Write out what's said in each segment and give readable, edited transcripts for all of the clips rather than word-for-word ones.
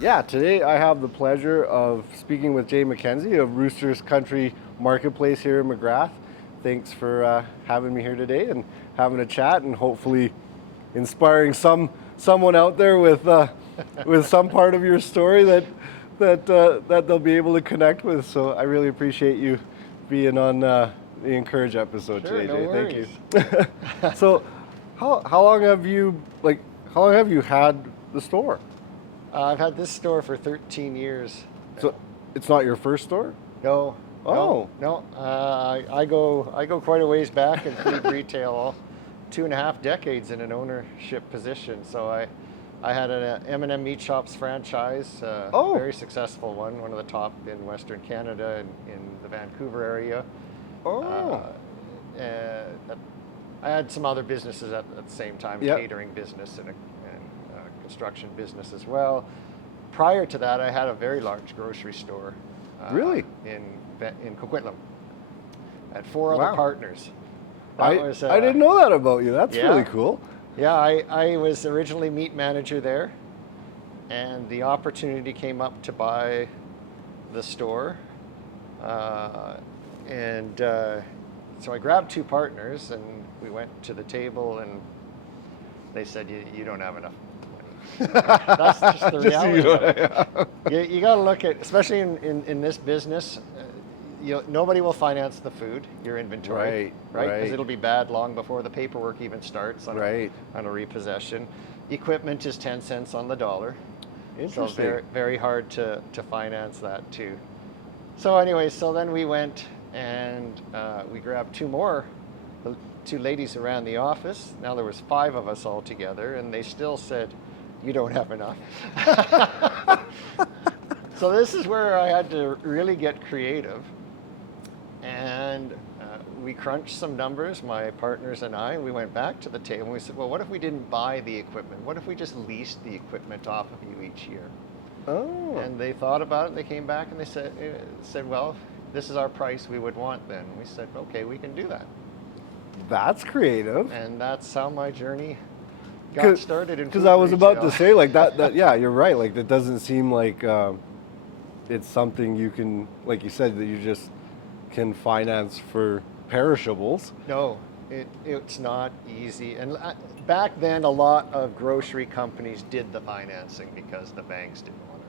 Yeah, today I have the pleasure of speaking with Jay McKenzie of Rooster's Country Marketplace here in McGrath. Thanks for having me here today and having a chat, and hopefully inspiring someone out there with some part of your story that they'll be able to connect with. So I really appreciate you being on the Encourage episode Sure, today, no Jay. worries. Thank you. So, how long have you had the store? I've had this store for 13 years. So it's not your first store? No, Oh. no. I go quite a ways back in food retail, 2.5 decades in an ownership position. So I had an M&M Meat Shops franchise, Oh. very successful one of the top in Western Canada and in the Vancouver area. Oh. And I had some other businesses at the same time, Yep. catering business and a construction business as well. Prior to that, I had a very large grocery store. Really? In Coquitlam. I had 4 other Wow. partners. I didn't know that about you. That's yeah. really cool. Yeah, I was originally meat manager there, and the opportunity came up to buy the store. So I grabbed 2 partners, and we went to the table, and they said, you don't have enough money. That's just the reality of it. You got to look at, especially in this business, nobody will finance the food, your inventory, right? Because it'll be bad long before the paperwork even starts on a repossession. Equipment is 10 cents on the dollar. Interesting. So very, very hard to finance that too. So anyway, so then we went and we grabbed 2 more, the 2 ladies around the office. Now there was 5 of us all together, and they still said, you don't have enough. So this is where I had to really get creative. And we crunched some numbers, my partners and I. We went back to the table and we said, well, what if we didn't buy the equipment? What if we just leased the equipment off of you each year? Oh. And they thought about it, and they came back and they said, well, this is our price we would want then. We said, okay, we can do that. That's creative. And that's how my journey got started in food Because I was about to retail. say, like, that yeah, you're right. Like, that doesn't seem like it's something you can, like you said, that you just can finance for perishables. No, it's not easy. And back then, a lot of grocery companies did the financing because the banks didn't want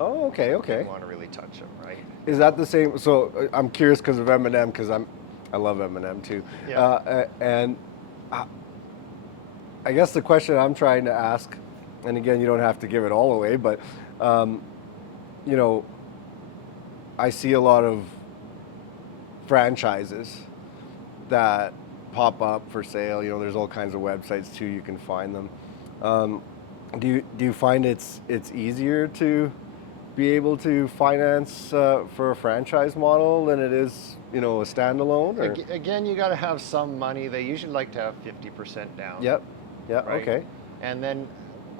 Oh, okay. to really touch them, right? Is that the same? So I'm curious because of M&M, because I love M&M too. Yeah. And I guess the question I'm trying to ask, and again, you don't have to give it all away, but I see a lot of franchises that pop up for sale. There's all kinds of websites too. You can find them. Do you find it's easier to be able to finance for a franchise model than it is, a standalone? Or? Again, you got to have some money. They usually like to have 50% down. Yep. Yeah. Right? Okay. And then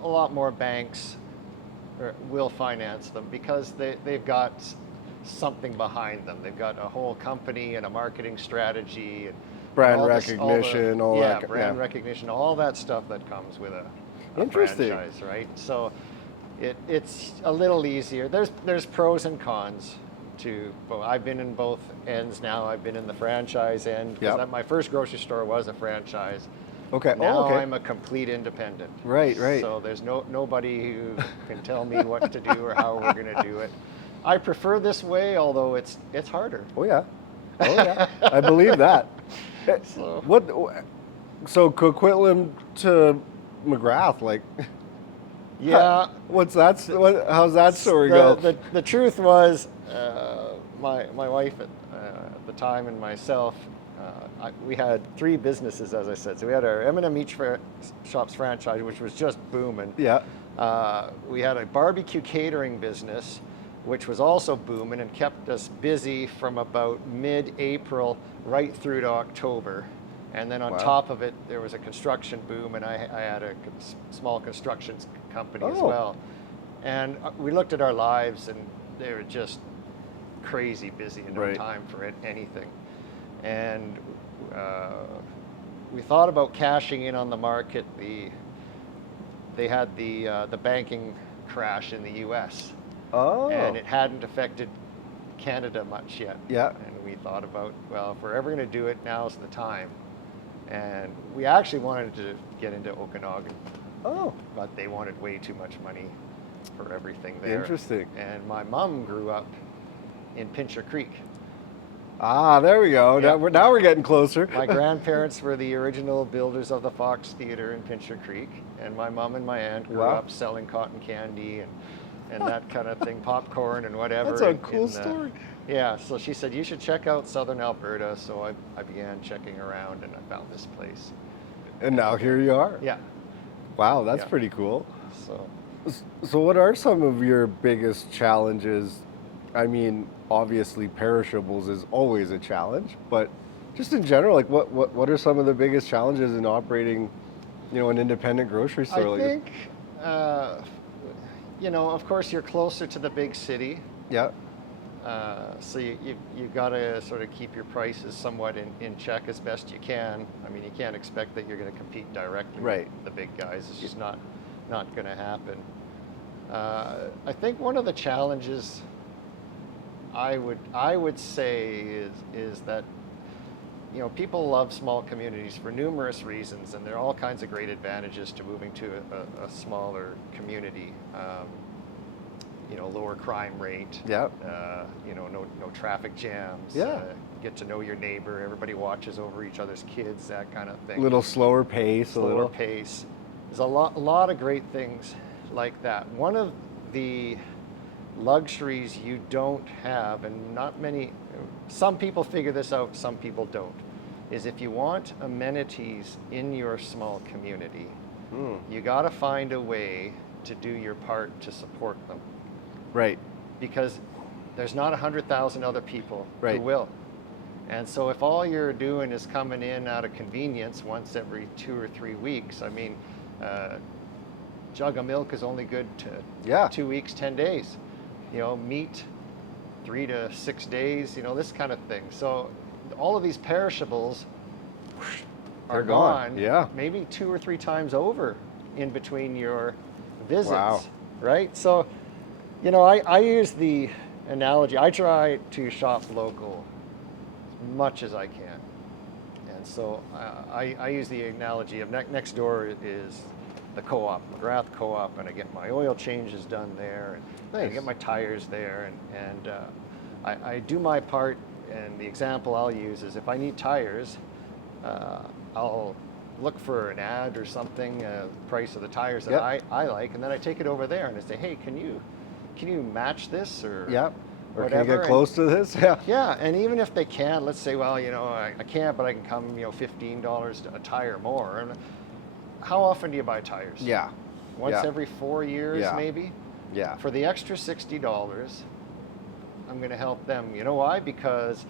a lot more banks will finance them because they've got something behind them. They've got a whole company and a marketing strategy and Brand all recognition, all that. Brand recognition, all that stuff that comes with a Interesting. franchise, right? So it's a little easier. There's pros and cons to. Well, I've been in both ends now. I've been in the franchise end because my first grocery store was a franchise. Okay. Now okay. I'm a complete independent. Right. So there's nobody who can tell me what to do or how we're going to do it. I prefer this way, although it's harder. Oh yeah. I believe that. So Coquitlam to McGrath, like. Yeah. How's that story go? The truth was, my wife at the time and myself, we had 3 businesses, as I said. So we had our M&M Meat Shops franchise, which was just booming. Yeah. We had a barbecue catering business, which was also booming and kept us busy from about mid-April right through to October. And then on top of it, there was a construction boom, and I had a small construction company as well. And we looked at our lives, and they were just crazy busy and no time for anything. And we thought about cashing in on the market. They had the banking crash in the U.S. Oh. And it hadn't affected Canada much yet. Yeah. And we thought about, well, if we're ever going to do it, now's the time. And we actually wanted to get into Okanagan, Oh. but they wanted way too much money for everything there. Interesting. And my mom grew up in Pincher Creek. Ah, there we go. Yeah. Now we're getting closer. My grandparents were the original builders of the Fox Theater in Pincher Creek, and my mom and my aunt grew Wow. up selling cotton candy and that kind of thing, popcorn and whatever. That's a in- cool in, story. Yeah, so she said, you should check out Southern Alberta. So I began checking around and I found this place. And now here you are. Yeah, Wow, that's Yeah. pretty cool. so So what are some of your biggest challenges? I mean, obviously perishables is always a challenge, but just in general, like what are some of the biggest challenges in operating, an independent grocery store? I think, of course, you're closer to the big city. Yeah. So you got to sort of keep your prices somewhat in check as best you can. I mean, you can't expect that you're going to compete directly Right. with the big guys. It's just not going to happen. I think one of the challenges I would say is that people love small communities for numerous reasons, and there are all kinds of great advantages to moving to a smaller community. Lower crime rate. Yeah. No traffic jams. Yeah. Get to know your neighbor. Everybody watches over each other's kids. That kind of thing. A little slower pace. Slower pace. There's a lot of great things like that. One of the luxuries you don't have, and not many, some people figure this out, some people don't, is if you want amenities in your small community, you got to find a way to do your part to support them. Right. Because there's not 100,000 other people Right. who will. And so if all you're doing is coming in out of convenience once every 2 or 3 weeks, I mean, jug of milk is only good to 2 weeks, 10 days. Meat, 3 to 6 days, this kind of thing. So all of these perishables are They're gone. gone, Yeah. maybe 2 or 3 times over in between your visits, Wow. right? So, I use the analogy, I try to shop local as much as I can. And so I use the analogy of next door is the co-op, McGrath Co-op, and I get my oil changes done there, and I Nice. get my tires there, and I do my part. And the example I'll use is if I need tires, I'll look for an ad or something, price of the tires that Yep. I like, and then I take it over there and I say, hey, can you match this or Yeah. Or whatever? can you get And- close to this? Yeah. yeah, and even if they can, let's say, well, I can't, but I can come, $15 a tire more. And how often do you buy tires? Yeah. Once Yeah. every 4 years, Yeah. maybe? Yeah. For the extra $60, I'm going to help them. You know why? Because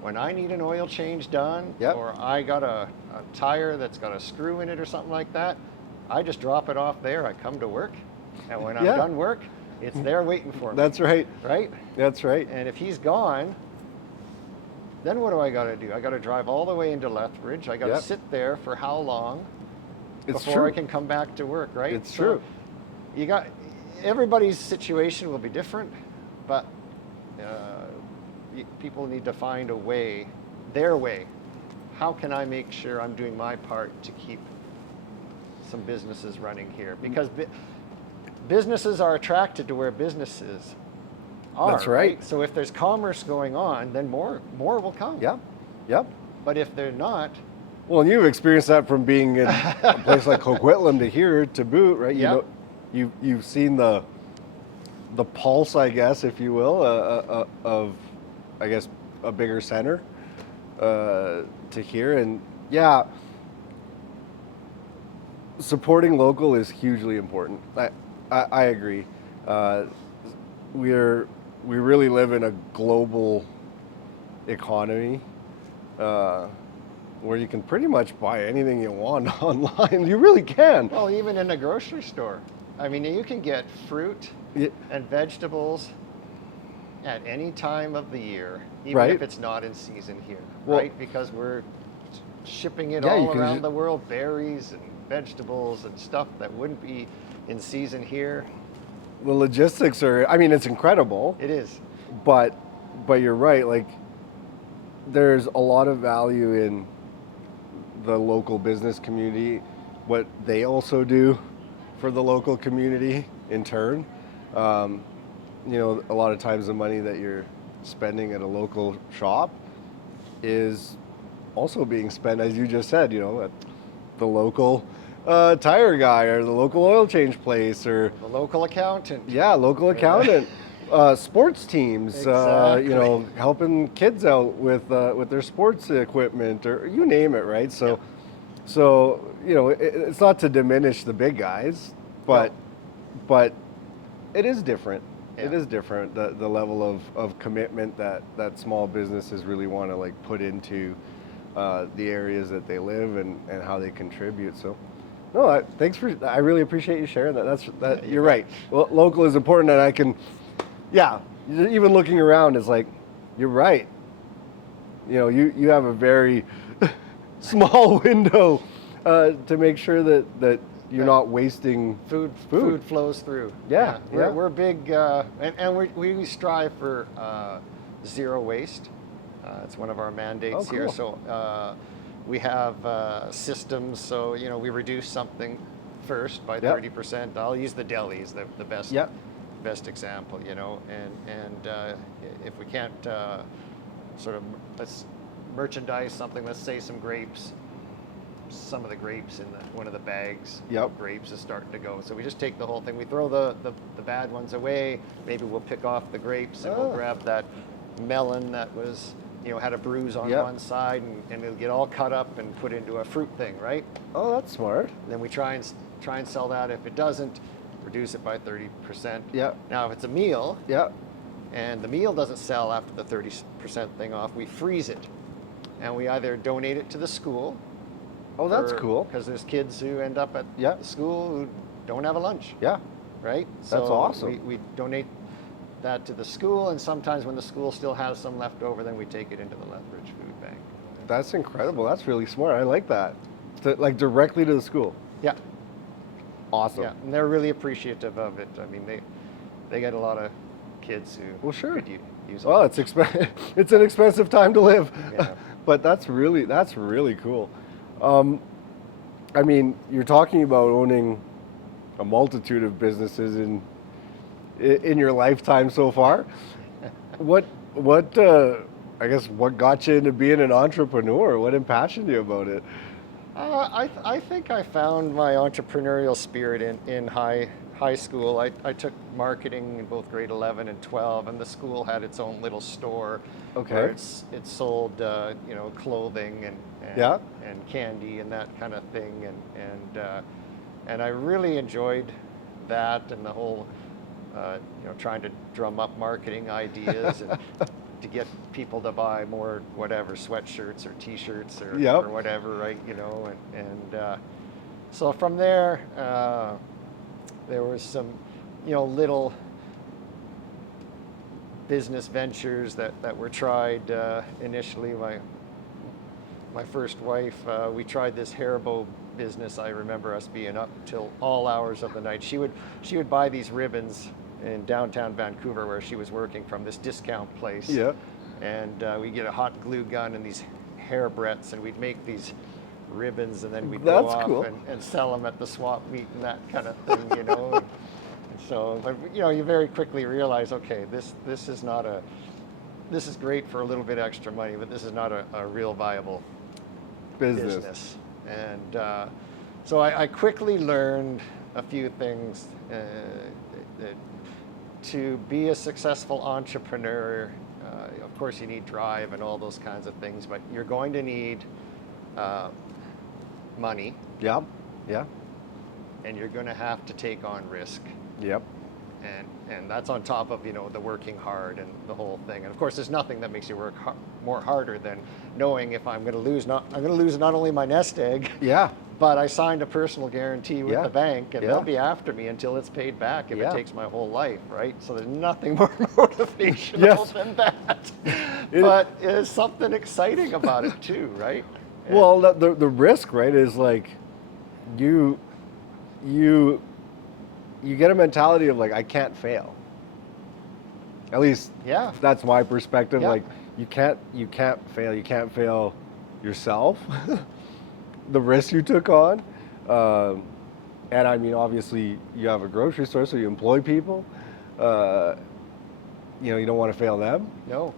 when I need an oil change done, Yep. or I got a tire that's got a screw in it or something like that, I just drop it off there. I come to work, and when I'm Yeah. done work, it's there waiting for me. That's right. right. That's right. And if he's gone, then what do I got to do? I got to drive all the way into Lethbridge. I got to Yep. sit there for how long It's before I true. can come back to work, right? It's So true. You got everybody's situation will be different, but people need to find a way, their way. How can I make sure I'm doing my part to keep some businesses running here? Because businesses are attracted to where businesses are. That's right. So if there's commerce going on, then more will come. Yep. Yep. But if they're not, Well, and you've experienced that from being in a place like Coquitlam to here to boot, right? Yep. You've seen the pulse, I guess, if you will, of I guess a bigger center to here, and yeah, supporting local is hugely important. I agree. We really live in a global economy. Where you can pretty much buy anything you want online. You really can. well, even in a grocery store, I mean, you can get fruit Yeah. and vegetables at any time of the year, even Right. if it's not in season here, Well- right? Because we're shipping it Yeah, you all can around the world, berries and vegetables and stuff that wouldn't be in season here. the logistics are, I mean, it's incredible, It is. but you're right. Like, there's a lot of value in the local business community, what they also do for the local community in turn. A lot of times the money that you're spending at a local shop is also being spent, as you just said, at the local tire guy or the local oil change place or The local accountant. local accountant, sports teams, Exactly. helping kids out with their sports equipment or you name it, right? So, it's not to diminish the big guys, but it is different. It Yeah. is different, the level of commitment that small businesses really want to like put into the areas that they live and how they contribute. So, no, I really appreciate you sharing that. You're right. Well, local is important, and I can, even looking around is like, you're right. You have a very small window to make sure that you're not wasting Food flows through. Yeah, yeah. We're big, and we strive for zero waste. It's one of our mandates here. cool. So we have systems. So we reduce something first by Yep. 30%. I'll use the delis, the best Yep. best example. And if we can't sort of let's merchandise something, let's say some grapes. Some of the grapes in one of the bags Yep. of grapes is starting to go. So we just take the whole thing. We throw the bad ones away. Maybe we'll pick off the grapes and we'll grab that melon that was, had a bruise on Yep. one side and it'll get all cut up and put into a fruit thing, right? Oh, that's smart. Then we try and sell that. If it doesn't, reduce it by 30%. Yep. Now, if it's a meal Yeah. and the meal doesn't sell after the 30% thing off, we freeze it. And we either donate it to the school. Oh, that's cool. Because there's kids who end up at Yeah. the school who don't have a lunch, Yeah. right? That's awesome. We donate that to the school, and sometimes when the school still has some left over, then we take it into the Lethbridge Food Bank. That's incredible. That's really smart. I like that. Like directly to the school. Yeah, Awesome. yeah, and they're really appreciative of it. I mean, they get a lot of kids who Well, sure. could use it. Well, it's an expensive time to live, Yeah. but that's really cool. I mean, you're talking about owning a multitude of businesses in your lifetime so far. What I guess what got you into being an entrepreneur? What impassioned you about it? I think I found my entrepreneurial spirit in high school. I took marketing in both grade 11 and 12, and the school had its own little store. Okay. Where it sold clothing and Yeah. and candy and that kind of thing, and I really enjoyed that and the whole trying to drum up marketing ideas and to get people to buy more whatever sweatshirts or T-shirts or, Yep. or whatever, right? So from there, there was some little business ventures that were tried initially. My first wife, we tried this hair bow business. I remember us being up till all hours of the night. She would buy these ribbons in downtown Vancouver where she was working from this discount place. Yeah. And we'd get a hot glue gun and these hair breadths, and we'd make these ribbons, and then we'd go That's off cool. and sell them at the swap meet and that kind of thing. So, but you very quickly realize, okay, this is great for a little bit extra money, but this is not a real viable business. And so I quickly learned a few things. That to be a successful entrepreneur, of course, you need drive and all those kinds of things, but you're going to need money, Yeah. Yeah. and you're going to have to take on risk. Yep. And that's on top of the working hard and the whole thing. And of course, there's nothing that makes you work more harder than knowing if I'm going to lose not only my nest egg, Yeah. but I signed a personal guarantee with Yeah. the bank, and Yeah. they'll be after me until it's paid back if Yeah. it takes my whole life, right? So there's nothing more motivational Yes. than that. But there's something exciting about it too, right? Well, the risk, right, is like you you get a mentality of like, I can't fail. At least Yeah. that's my perspective. Yeah. Like you can't fail. You can't fail yourself. The risk you took on. And I mean, obviously you have a grocery store, so you employ people. You don't want to fail them. No.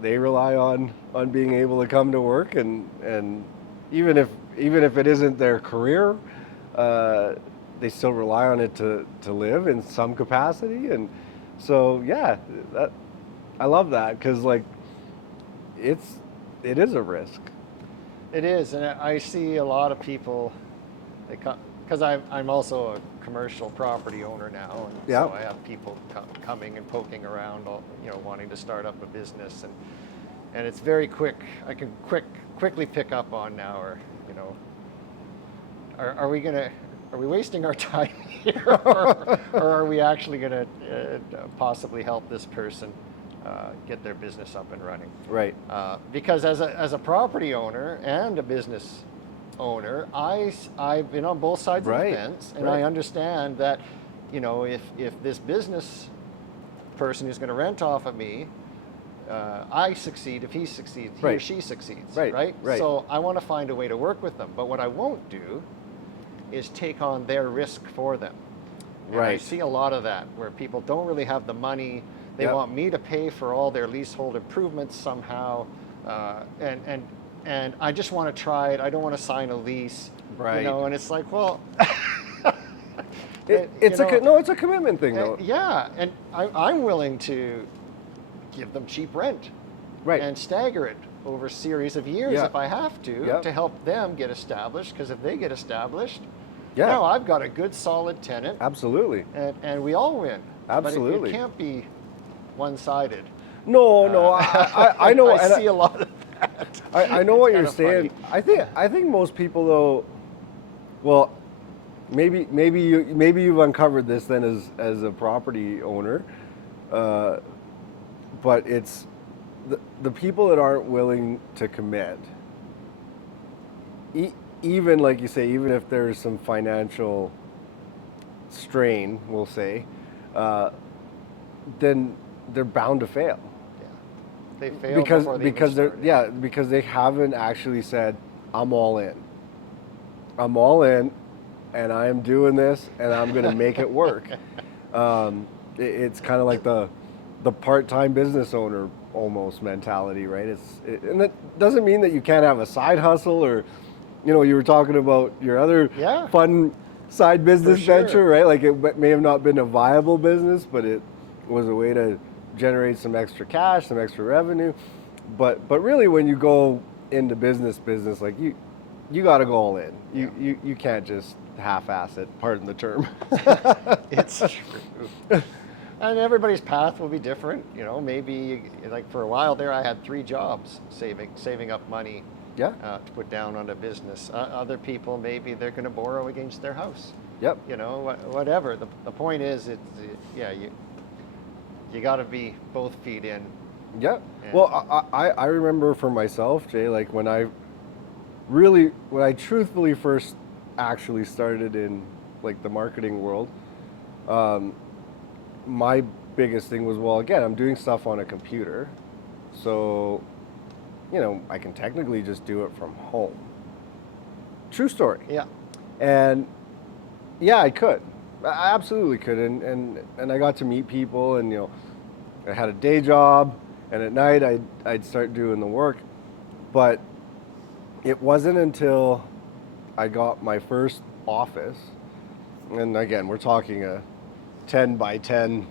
They rely on being able to come to work, and even if it isn't their career, they still rely on it to live in some capacity. And so yeah, I love that, because like it is a risk. It is, and I see a lot of people, because I'm also a commercial property owner now, and Yeah. so I have people coming and poking around, wanting to start up a business, and it's very quick. I can quickly pick up on now, or are we wasting our time here, or are we actually gonna possibly help this person get their business up and running? Right. Because as a property owner and a business owner, I've been on both sides of the fence, and I understand that, if this business person who's going to rent off of me, I succeed if he succeeds, he or she succeeds, right? So I want to find a way to work with them, but what I won't do is take on their risk for them. And I see a lot of that, where people don't really have the money. They want me to pay for all their leasehold improvements somehow, and I just want to try it. I don't want to sign a lease, and it's like, well, it's a commitment thing, though. Yeah, and I'm willing to give them cheap rent, and stagger it over a series of years if I have to help them get established. Because if they get established, now I've got a good solid tenant. Absolutely. And we all win. Absolutely. But it can't be one-sided. No, I know. I see a lot of that. I know what you're Funny. saying. I think most people, though, well, maybe you've uncovered this then as a property owner, but it's the people that aren't willing to commit. Even like you say, even if there's some financial strain, we'll say, then they're bound to fail. They fail because they haven't actually said, I'm all in. I'm all in, and I am doing this, and I'm going to make it work. It's kind of like the part-time business owner almost mentality, right? And that doesn't mean that you can't have a side hustle, or you were talking about your other fun side business venture, right? Like it may have not been a viable business, but it was a way to generate some extra cash, some extra revenue. But really, when you go into business, like you got to go all in. You can't just half-ass it. Pardon the term. It's true. And everybody's path will be different. Maybe like for a while there, I had 3 jobs, saving up money. To put down on a business. Other people, maybe they're going to borrow against their house. Yep. Whatever. The point is, you got to be both feet in. Yep. Well, I remember for myself, Jay, like when I truthfully first actually started in like the marketing world, my biggest thing was, well, again, I'm doing stuff on a computer, so I can technically just do it from home. True story. Yeah. And yeah, I could. I absolutely could. And I got to meet people, and I had a day job, and at night I'd start doing the work. But it wasn't until I got my first office, and again, we're talking a 10 by 10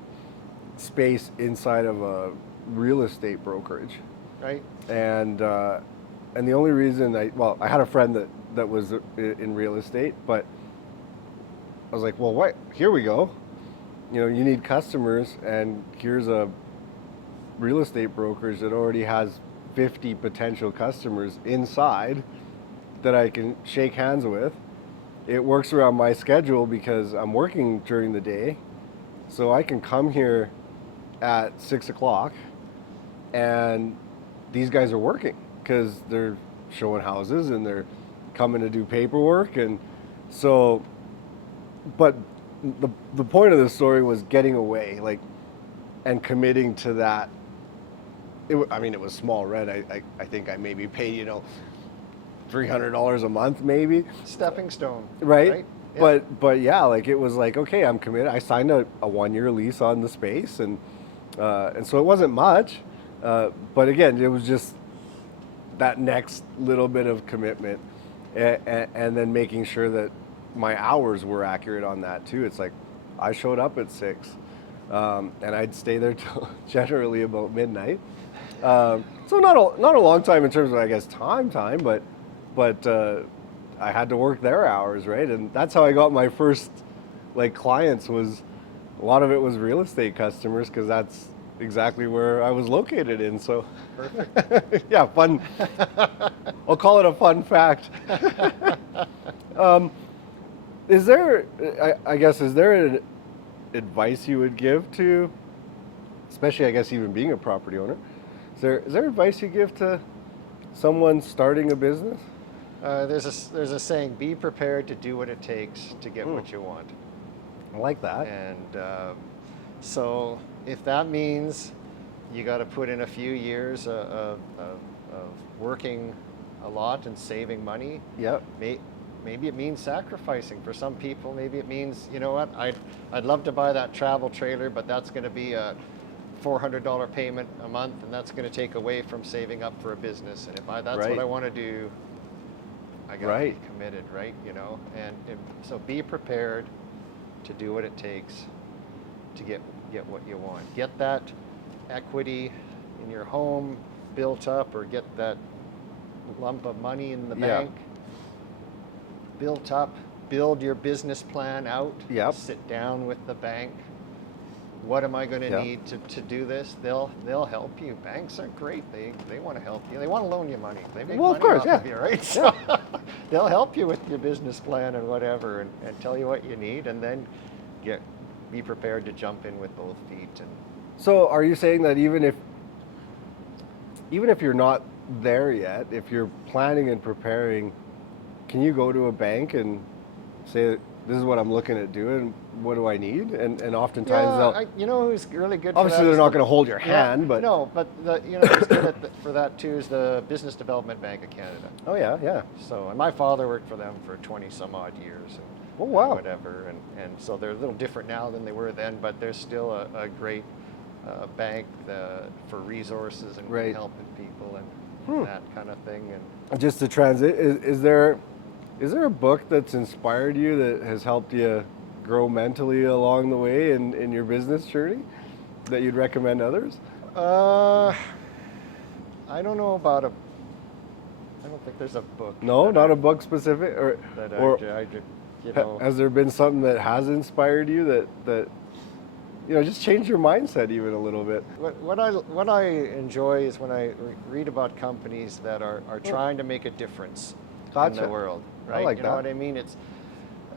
space inside of a real estate brokerage. Right. And the only reason I had a friend that was in real estate, but I was like, well, what? Here we go. You need customers, and here's a real estate brokerage that already has 50 potential customers inside that I can shake hands with. It works around my schedule because I'm working during the day, so I can come here at 6 o'clock, and these guys are working because they're showing houses and they're coming to do paperwork. And so, but the point of the story was getting away, like, and committing to that. I mean, it was small rent. I think I maybe paid, $300 a month, maybe. Stepping stone. Right. Yeah. But yeah, like it was like, okay, I'm committed. I signed a 1-year lease on the space, and so it wasn't much, but again, it was just that next little bit of commitment, and then making sure that my hours were accurate on that too. It's like I showed up at 6, and I'd stay there till generally about midnight. So not a long time in terms of, I guess, time, but I had to work their hours, right? And that's how I got my first like clients. Was a lot of it was real estate customers, because that's exactly where I was located in. So Perfect. yeah, fun. I'll call it a fun fact. Is there, I guess, is there an advice you would give to, especially I guess even being a property owner, is there advice you give to someone starting a business? There's a saying: be prepared to do what it takes to get what you want. I like that. And so if that means you got to put in a few years of working a lot and saving money, Yep. maybe it means sacrificing. For some people, maybe it means, you know what, I'd love to buy that travel trailer, but that's going to be a $400 payment a month, and that's going to take away from saving up for a business. And if that's Right. what I want to do, I got to Right. be committed, right? And so be prepared to do what it takes to get what you want. Get that equity in your home built up, or get that lump of money in the Yeah. bank built up. Build your business plan out. Yep. Sit down with the bank. What am I going to Yep. need to do this? They'll help you. Banks are great. They want to help you. They want to loan you money. They make Well, of money course, off yeah. of you, right? So they'll help you with your business plan and whatever, and tell you what you need, and then be prepared to jump in with both feet. And So are you saying that even if you're not there yet, if you're planning and preparing, can you go to a bank and say, this is what I'm looking at doing, what do I need? And oftentimes they'll, you know who's really good. obviously for that they're is not going to hold your hand, but no, but who's good for that too is the Business Development Bank of Canada. oh yeah. So, and my father worked for them for 20 some odd years. And, Oh, wow. and whatever, and so they're a little different now than they were then, but they're still a great bank for resources and Right. helping people and that kind of thing. And Just to transit, is there a book that's inspired you, that has helped you grow mentally along the way in your business journey, that you'd recommend others? I don't know about I don't think there's a book. No, that not a book specific, that or has there been something that has inspired you that just changed your mindset even a little bit? What I enjoy is when I read about companies that are trying to make a difference in Gotcha. the world, right? I like you know that. what I mean? It's,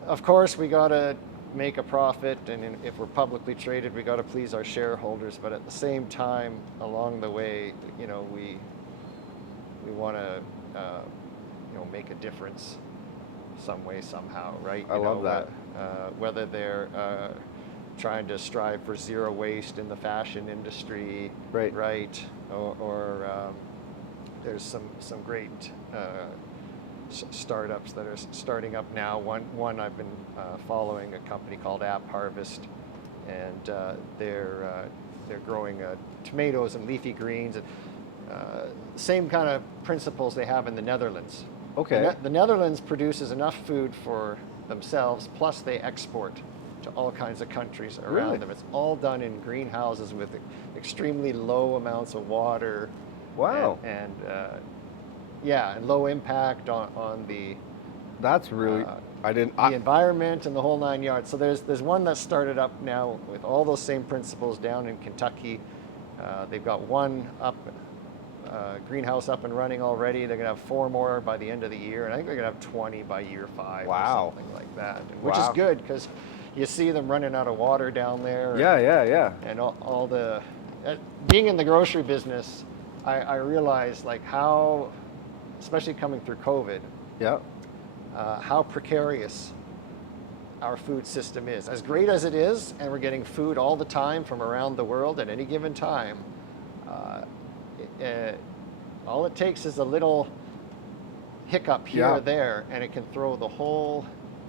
of course, we got to make a profit, and if we're publicly traded, we got to please our shareholders. But at the same time, along the way, we want to make a difference some way, somehow, right? I love that. Whether they're trying to strive for zero waste in the fashion industry, Right. or there's some great startups that are starting up now. One I've been following, a company called App Harvest, and they're growing tomatoes and leafy greens, and same kind of principles they have in the Netherlands. Okay. The Netherlands produces enough food for themselves, plus they export to all kinds of countries around Really? them. It's all done in greenhouses with extremely low amounts of water. Wow. And low impact on the That's really, the environment and the whole 9 yards. So there's one that started up now with all those same principles down in Kentucky. They've got one greenhouse up and running already. They're going to have 4 more by the end of the year, and I think they're going to have 20 by year 5. Wow. Or something like that, which Wow. is good because you see them running out of water down there. Yeah. And all the being in the grocery business, I realized like how, especially coming through COVID, Yeah. how precarious our food system is. As great as it is, and we're getting food all the time from around the world at any given time, all it takes is a little hiccup here or there, and it can throw the whole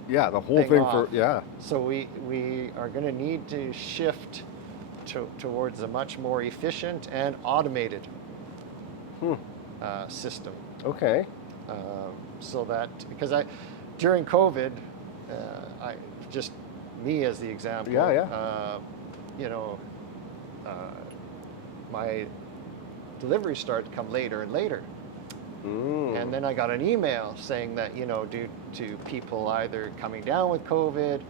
the whole thing off. for So we are going to need to shift towards a much more efficient and automated system. Okay. So that, because during COVID, me as the example, my deliveries started to come later and later. And then I got an email saying that, due to people either coming down with COVID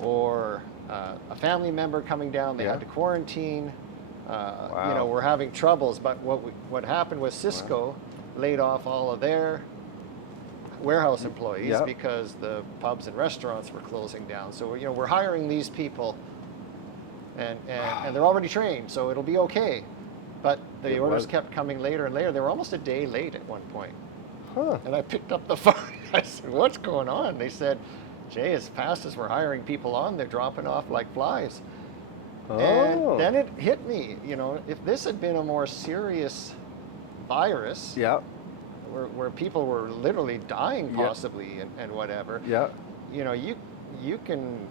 or a family member coming down, they had to quarantine. We're having troubles. But what happened was Cisco laid off all of their warehouse employees because the pubs and restaurants were closing down. So we're hiring these people, and they're already trained, so it'll be okay. But the orders kept coming later and later. They were almost a day late at one point. And I picked up the phone. I said, "What's going on?" They said, "Jay, as fast as we're hiring people on, they're dropping off like flies." And then it hit me. If this had been a more serious virus, where people were literally dying possibly and whatever, you can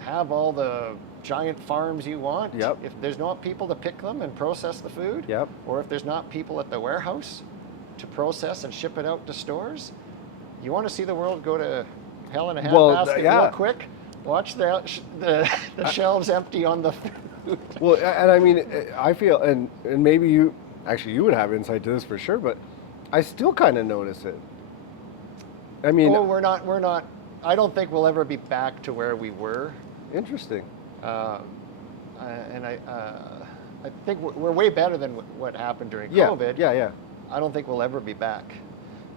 have all the giant farms you want. If there's not people to pick them and process the food, or if there's not people at the warehouse to process and ship it out to stores, you want to see the world go to hell in a handbasket real quick? Watch the shelves empty on the food. Well, and I mean, I feel, and maybe you would have insight to this for sure, but I still kind of notice it. I mean, we're not. I don't think we'll ever be back to where we were. Interesting. And I think we're way better than what happened during COVID. I don't think we'll ever be back.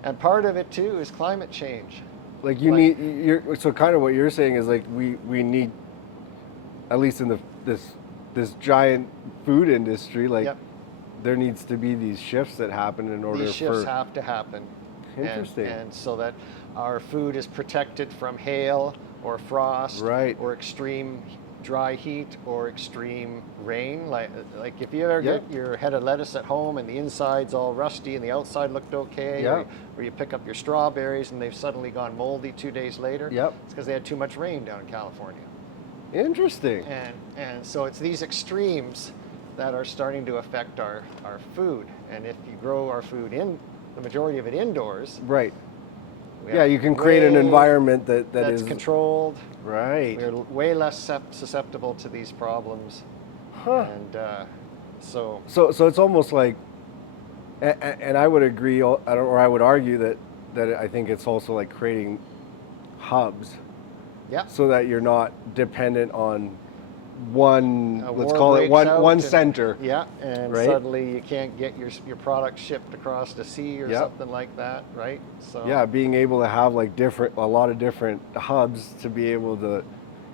And part of it too is climate change. Like so kind of what you're saying is like we need, at least in this giant food industry, like there needs to be these shifts that happen in order. These shifts have to happen. Interesting. And so that our food is protected from hail or frost, or extreme dry heat or extreme rain. Like if you ever get your head of lettuce at home and the inside's all rusty and the outside looked okay, or you pick up your strawberries and they've suddenly gone moldy 2 days later, it's because they had too much rain down in California. Interesting. And so it's these extremes that are starting to affect our food. And if you grow our food the majority of it indoors, you can create an environment that's controlled. We're way less susceptible to these problems. And so it's almost like, and I would agree, or I would argue that I think it's also like creating hubs. So that you're not dependent on one, let's call it one center. And suddenly you can't get your product shipped across the sea or something like that, right? So being able to have like a lot of different hubs to be able to,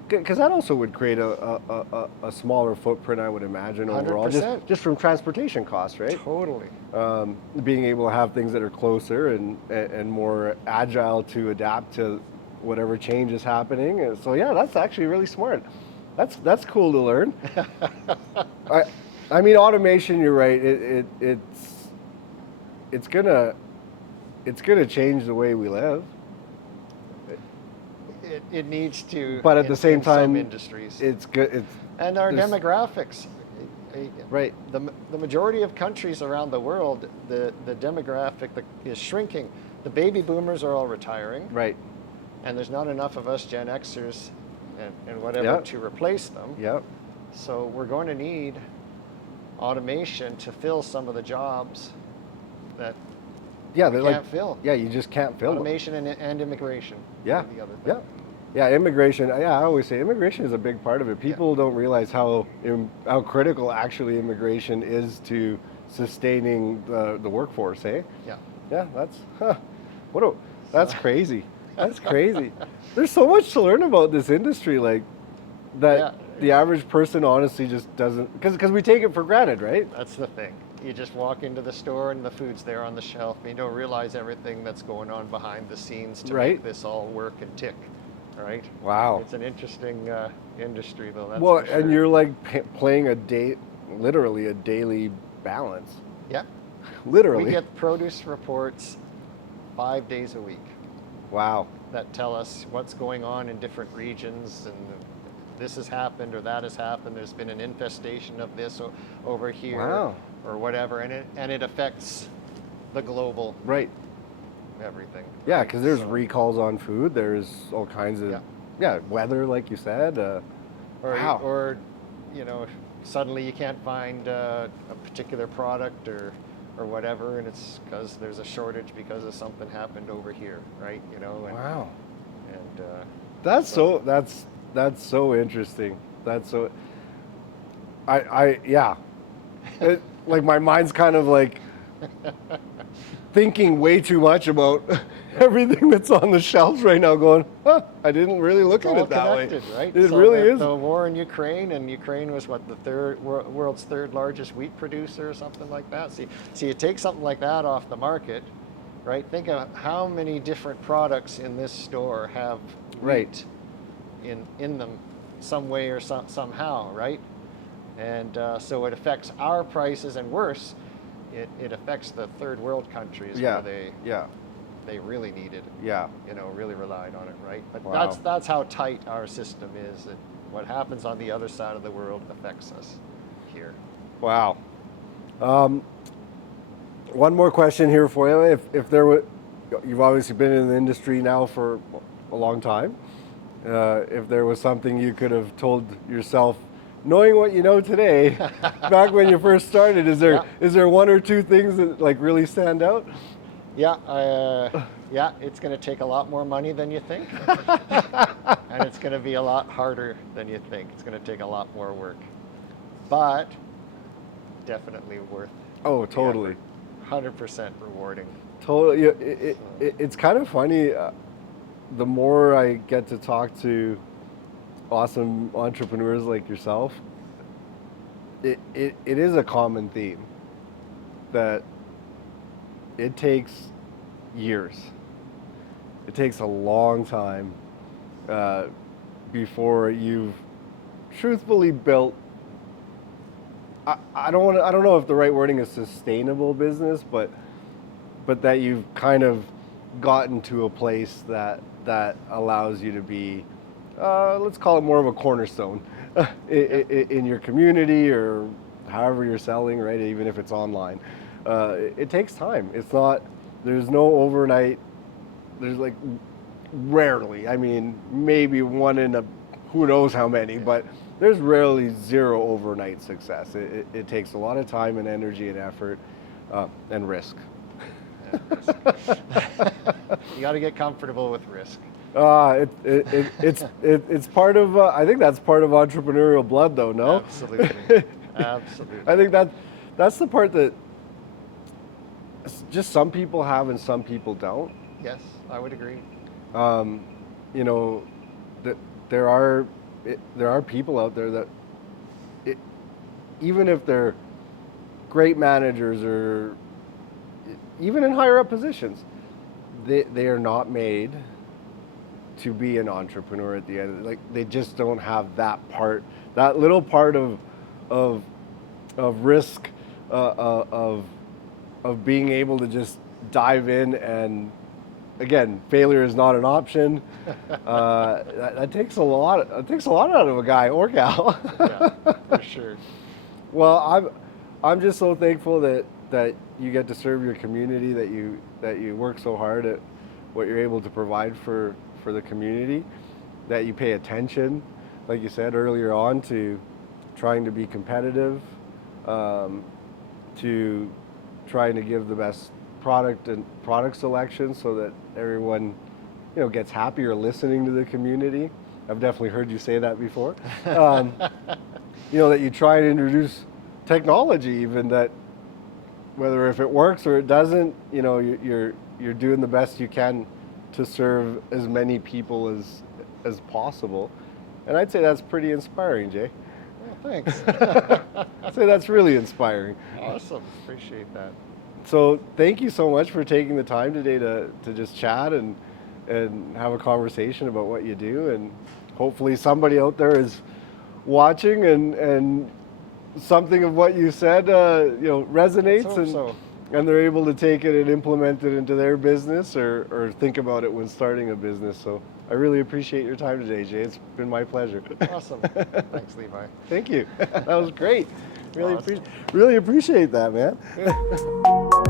because that also would create a smaller footprint, I would imagine, overall, 100%. just from transportation costs, right? Totally. Being able to have things that are closer and more agile to adapt to whatever change is happening. And so that's actually really smart. That's cool to learn. I mean, automation. You're right. It's gonna change the way we live. It needs to. But at the same time, some industries, it's good. And our demographics. Right. The majority of countries around the world, the demographic is shrinking. The baby boomers are all retiring. Right. And there's not enough of us Gen Xers and whatever to replace them. So we're going to need automation to fill some of the jobs that we can't fill. You just can't fill automation and immigration. The other thing. Immigration. I always say immigration is a big part of it. People don't realize how critical actually immigration is to sustaining the workforce. That's crazy. That's crazy. There's so much to learn about this industry, like that the average person honestly just doesn't, because we take it for granted, right? That's the thing. You just walk into the store and the food's there on the shelf. And you don't realize everything that's going on behind the scenes to make this all work and tick. right? Wow. It's an interesting industry, though. That's Well, for sure. and you're like playing literally a daily balance. Yeah. Literally. We get produce reports 5 days a week Wow. that tell us what's going on in different regions, and this has happened or that has happened. There's been an infestation of this over here, Wow. or whatever, and it affects the global Right. everything. Yeah, right? because there's So- recalls on food. There's all kinds of weather, like you said. or, Wow. or suddenly you can't find a particular product or whatever, and it's because there's a shortage because of something happened over here, right? And, Wow. and That's that's so interesting. That's so. Yeah. Like my mind's kind of like thinking way too much about everything that's on the shelves right now. Going, huh, I didn't really look it's at all it that way. connected, right? It So really is. the war in Ukraine, and Ukraine was what, the world's third largest wheat producer or something like that. See, you take something like that off the market, right? Think of how many different products in this store have Right. wheat in them some way or somehow, right? And so it affects our prices, and worse, it affects the third world countries Yeah. where Yeah. they really need it, Yeah. really relied on it, right? But Wow. that's how tight our system is. That what happens on the other side of the world affects us here. Wow. One more question here for you. If there were, you've obviously been in the industry now for a long time. If there was something you could have told yourself, knowing what you know today, back when you first started, is there one or two things that like really stand out? Yeah, it's going to take a lot more money than you think, and it's going to be a lot harder than you think. It's going to take a lot more work, but definitely worth. Oh, totally. 100% rewarding. Totally. It's kind of funny. The more I get to talk to awesome entrepreneurs like yourself, it is a common theme that it takes years. It takes a long time before you've truthfully built. I don't know if the right wording is sustainable business, but that you've kind of gotten to a place that allows you to be, let's call it more of a cornerstone in your community or however you're selling, right? Even if it's online, it takes time. It's not. There's no overnight. There's like rarely. I mean, maybe one in a who knows how many, but there's rarely zero overnight success. It takes a lot of time and energy and effort and risk. You got to get comfortable with risk. It's part of. I think that's part of entrepreneurial blood, though. No, Absolutely, absolutely. I think that's the part that just some people have and some people don't. Yes, I would agree. You know, that there are people out there that even if they're great managers or even in higher up positions, they are not made to be an entrepreneur at the end. Like they just don't have that little part of risk, of being able to just dive in, and again, failure is not an option. That takes a lot. It takes a lot out of a guy or gal. Yeah, for sure. Well, I'm just so thankful that you get to serve your community, that you work so hard at what you're able to provide for the community, that you pay attention, like you said earlier on, to trying to be competitive, to trying to give the best product selection so that everyone, gets happier listening to the community. I've definitely heard you say that before. That you try and introduce technology, even that whether if it works or it doesn't, you're doing the best you can to serve as many people as possible. And I'd say that's pretty inspiring, Jay. Well, thanks. I'd say that's really inspiring. Awesome. Appreciate that. So thank you so much for taking the time today to just chat and and have a conversation about what you do. And hopefully somebody out there is watching and something of what you said, resonates, Let's hope and so. and they're able to take it and implement it into their business or think about it when starting a business. So I really appreciate your time today, Jay. It's been my pleasure. Awesome. Thanks, Levi. Thank you. That was great. Awesome. Really appreciate that, man.